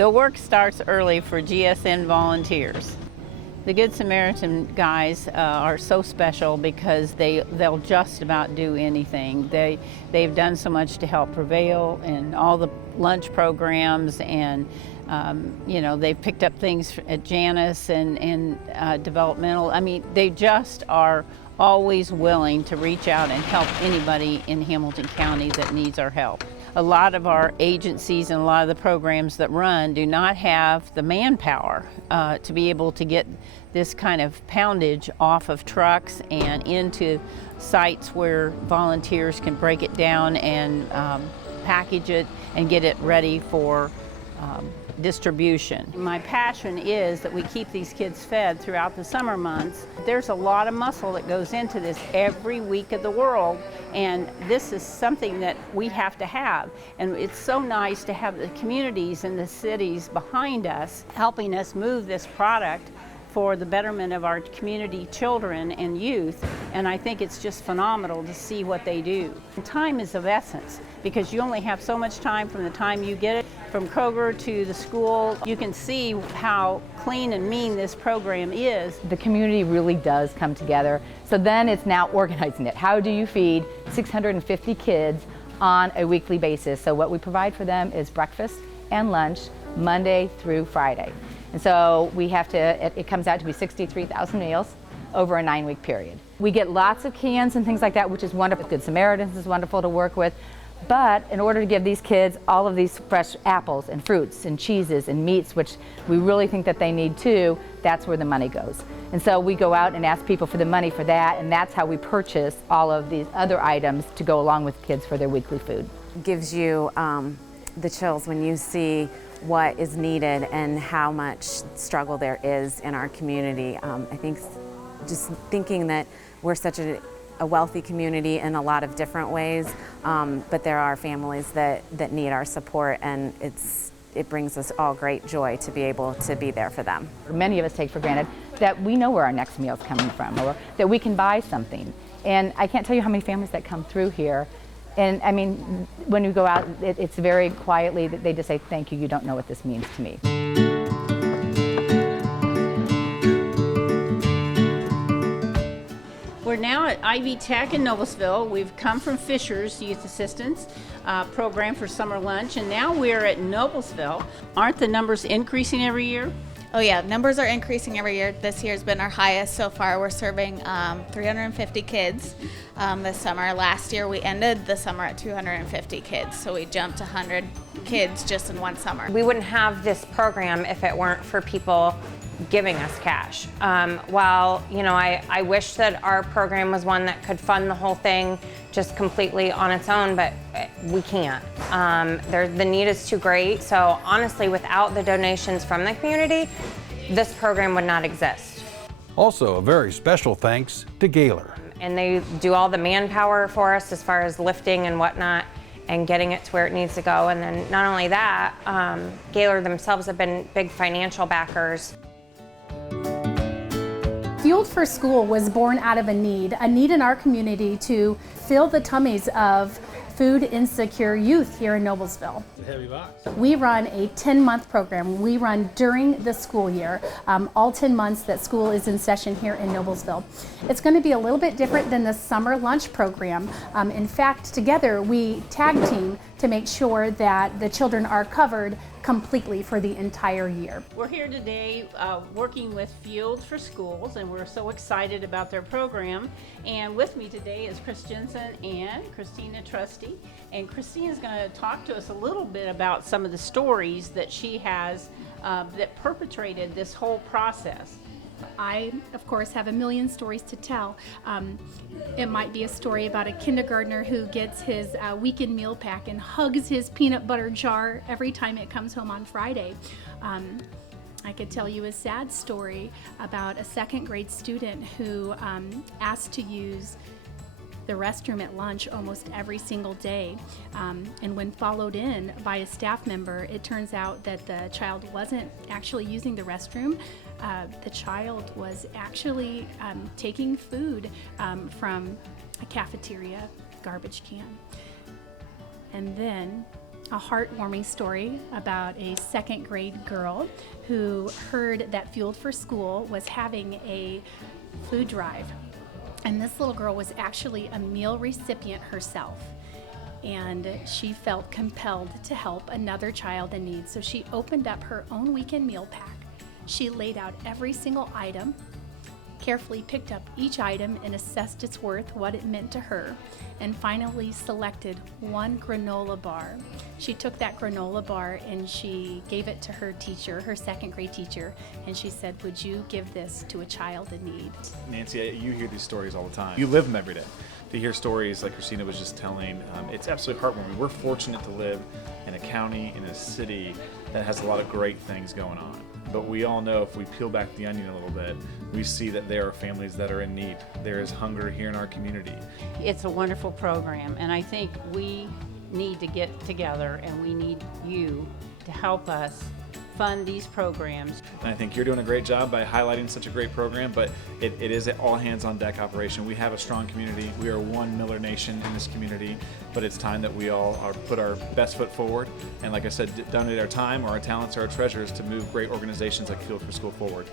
The work starts early for GSN volunteers. The Good Samaritan guys are so special because they'll just about do anything. They've done so much to help Prevail and all the lunch programs, and you know, they've picked up things at Janus and developmental. I mean, they just are always willing to reach out and help anybody in Hamilton County that needs our help. A lot of our agencies and a lot of the programs that run do not have the manpower to be able to get this kind of poundage off of trucks and into sites where volunteers can break it down and package it and get it ready for distribution. My passion is that we keep these kids fed throughout the summer months. There's a lot of muscle that goes into this every week of the world, and this is something that we have to have. And it's so nice to have the communities and the cities behind us helping us move this product for the betterment of our community children and youth, and I think it's just phenomenal to see what they do. And time is of essence because you only have so much time from the time you get it from Kroger to the school. You can see how clean and mean this program is. The community really does come together, so then it's now organizing it. How do you feed 650 kids on a weekly basis? So what we provide for them is breakfast and lunch Monday through Friday. And so we have to, it comes out to be 63,000 meals over a 9-week period. We get lots of cans and things like that, which is wonderful. Good Samaritans is wonderful to work with. But in order to give these kids all of these fresh apples and fruits and cheeses and meats, which we really think that they need too, that's where the money goes. And so we go out and ask people for the money for that, and that's how we purchase all of these other items to go along with kids for their weekly food. It gives you the chills when you see what is needed and how much struggle there is in our community. I think just thinking that we're such a wealthy community in a lot of different ways, but there are families that need our support, and it brings us all great joy to be able to be there for them. Many of us take for granted that we know where our next meal is coming from, or that we can buy something. And I can't tell you how many families that come through here. And I mean, when you go out, it's very quietly that they just say, thank you, you don't know what this means to me. We're now at Ivy Tech in Noblesville. We've come from Fisher's Youth Assistance program for summer lunch, and now we're at Noblesville. Aren't the numbers increasing every year? Oh yeah, numbers are increasing every year. This year's been our highest so far. We're serving 350 kids this summer. Last year we ended the summer at 250 kids, so we jumped 100 kids just in one summer. We wouldn't have this program if it weren't for people giving us cash. While, you know, I wish that our program was one that could fund the whole thing just completely on its own, but we can't. The need is too great, so honestly, without the donations from the community, this program would not exist. Also, a very special thanks to Gaylor. And they do all the manpower for us as far as lifting and whatnot, and getting it to where it needs to go. And then not only that, Gaylor themselves have been big financial backers. Fueled for School was born out of a need in our community to fill the tummies of food insecure youth here in Noblesville. Heavy box. We run a 10-month program. We run during the school year, all 10 months that school is in session here in Noblesville. It's going to be a little bit different than the summer lunch program. In fact, together we tag team to make sure that the children are covered completely for the entire year. We're here today working with Fueled for Schools, and we're so excited about their program. And with me today is Chris Jensen and Christina Trusty. And Christina's going to talk to us a little bit about some of the stories that she has that perpetrated this whole process. I, of course, have a million stories to tell. It might be a story about a kindergartner who gets his weekend meal pack and hugs his peanut butter jar every time it comes home on Friday. I could tell you a sad story about a second grade student who asked to use the restroom at lunch almost every single day. And when followed in by a staff member, it turns out that the child wasn't actually using the restroom. The child was actually taking food from a cafeteria garbage can. And then a heartwarming story about a second grade girl who heard that Fueled for School was having a food drive. And this little girl was actually a meal recipient herself. And she felt compelled to help another child in need. So she opened up her own weekend meal pack. She laid out every single item, carefully picked up each item and assessed its worth, what it meant to her, and finally selected one granola bar. She took that granola bar and she gave it to her teacher, her second grade teacher, and she said, "Would you give this to a child in need?" Nancy, you hear these stories all the time. You live them every day. To hear stories like Christina was just telling, it's absolutely heartwarming. We're fortunate to live in a county, in a city that has a lot of great things going on. But we all know if we peel back the onion a little bit, we see that there are families that are in need. There is hunger here in our community. It's a wonderful program, and I think we need to get together and we need you to help us fund these programs. And I think you're doing a great job by highlighting such a great program, but it is an all hands on deck operation. We have a strong community. We are one Miller Nation in this community, but it's time that we all put our best foot forward. And like I said, donate our time or our talents or our treasures to move great organizations like Fueled for School forward.